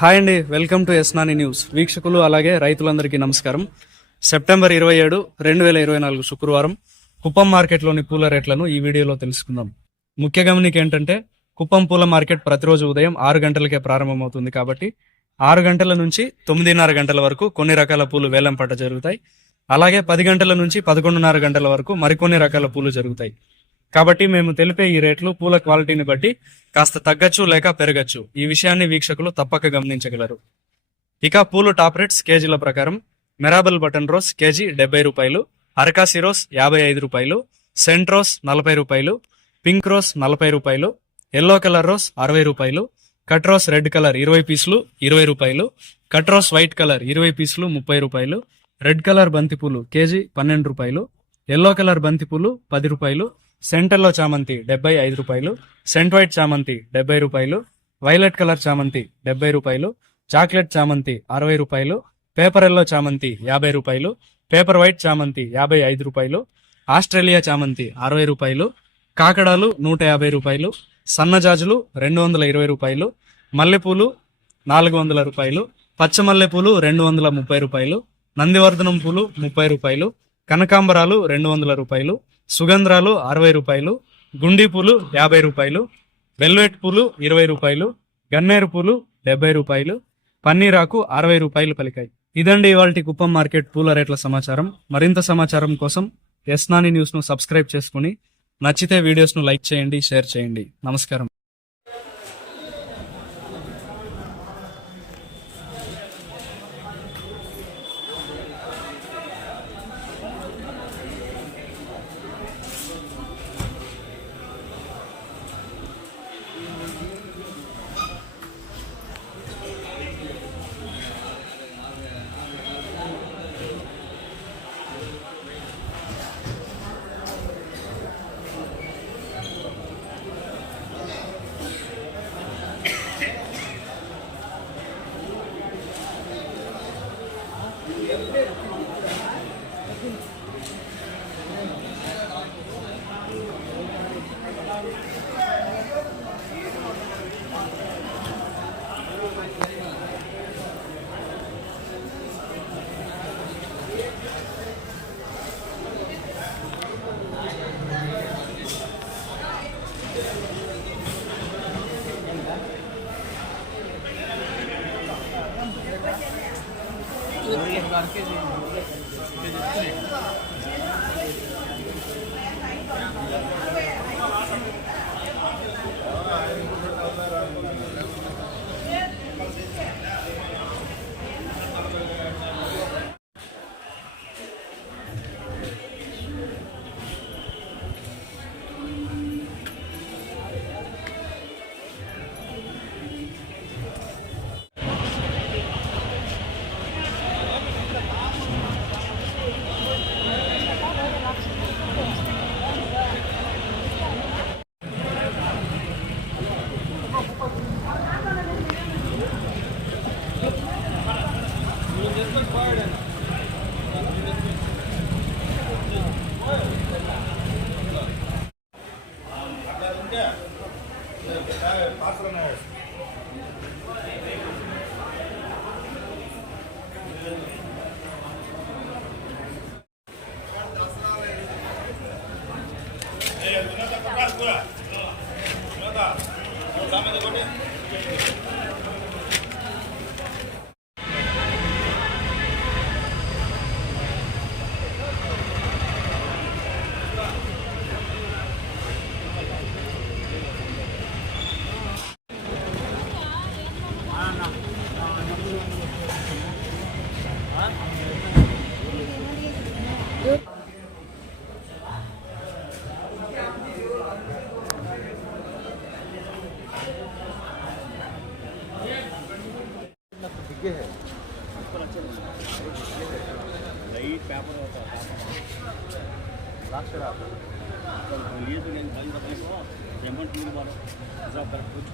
Hi అండి, welcome to ఎస్నాని news. వీక్షకులు అలాగే రైతులందరికీ నమస్కారం. సెప్టెంబర్ 27, 2024 శుక్రవారం కుప్పం మార్కెట్లోని పూల రేట్లను ఈ వీడియోలో తెలుసుకుందాం. ముఖ్య గమనిక ఏంటంటే, కుప్పం పూల మార్కెట్ ప్రతిరోజు ఉదయం 6 గంటలకే ప్రారంభమవుతుంది. కాబట్టి 6 గంటల నుంచి 9:30 గంటల వరకు కొన్ని రకాల పూలు వేలం పట్ట జరుగుతాయి. అలాగే 10 గంటల నుంచి 11:30 గంటల వరకు మరికొన్ని రకాల పూలు జరుగుతాయి. కాబట్టి మేము తెలిపే ఈ రేట్లు పూల క్వాలిటీని బట్టి కాస్త తగ్గచ్చు లేక పెరగచ్చు. ఈ విషయాన్ని వీక్షకులు తప్పక గమనించగలరు. ఇక పూలు టాప్ రేట్స్ కేజీల ప్రకారం: మెరాబల్ బటన్ రోజ్ కేజీ 70 రూపాయలు, అరకాసి రోజ్ 55 రూపాయలు, సెంట్ రోజ్ 40 రూపాయలు, పింక్ రోజ్ 40 రూపాయలు, ఎల్లో కలర్ రోజ్ 60 రూపాయలు, కట్ రోజ్ రెడ్ కలర్ 20 పీసులు 20 రూపాయలు, కట్ రోజ్ వైట్ కలర్ 20 పీసులు 30 రూపాయలు, రెడ్ కలర్ బంతిపూలు కేజీ 12 రూపాయలు, ఎల్లో కలర్ బంతిపూలు 10 రూపాయలు, సెంటర్లో చామంతి 75 రూపాయలు, సెంట్ వైట్ చామంతి 70 రూపాయలు, వైలెట్ కలర్ చామంతి 70 రూపాయలు, చాక్లెట్ చామంతి 60 రూపాయలు, పేపర్ ఎల్లో చామంతి 50 రూపాయలు, పేపర్ వైట్ చామంతి 55 రూపాయలు, ఆస్ట్రేలియా చామంతి 60 రూపాయలు, కాకడాలు 150 రూపాయలు, సన్నజాజులు 220 రూపాయలు, మల్లెపూలు 400 రూపాయలు, పచ్చ మల్లెపూలు 230 రూపాయలు, నందివర్ధనం పూలు 30 రూపాయలు, కనకాంబరాలు 200 రూపాయలు, సుగంధ్రాలు 60 రూపాయలు, గుండీ పూలు 50 రూపాయలు, వెల్వెట్ పూలు 20 రూపాయలు, గన్నేరు పూలు 70 రూపాయలు, పన్నీరాకు 60 రూపాయలు పలికాయి. ఇదండి ఇవాల్టి కుప్పం మార్కెట్ పూల రేట్ల సమాచారం. మరింత సమాచారం కోసం ఎస్నాని న్యూస్ ను సబ్స్క్రైబ్ చేసుకుని నచ్చితే వీడియోస్ ను లైక్ చేయండి, షేర్ చేయండి. నమస్కారం. लाइट पेपर होता है लास्ट ये तो नहीं भाई बताइए पेमेंट पूरी बार जॉब कर कुछ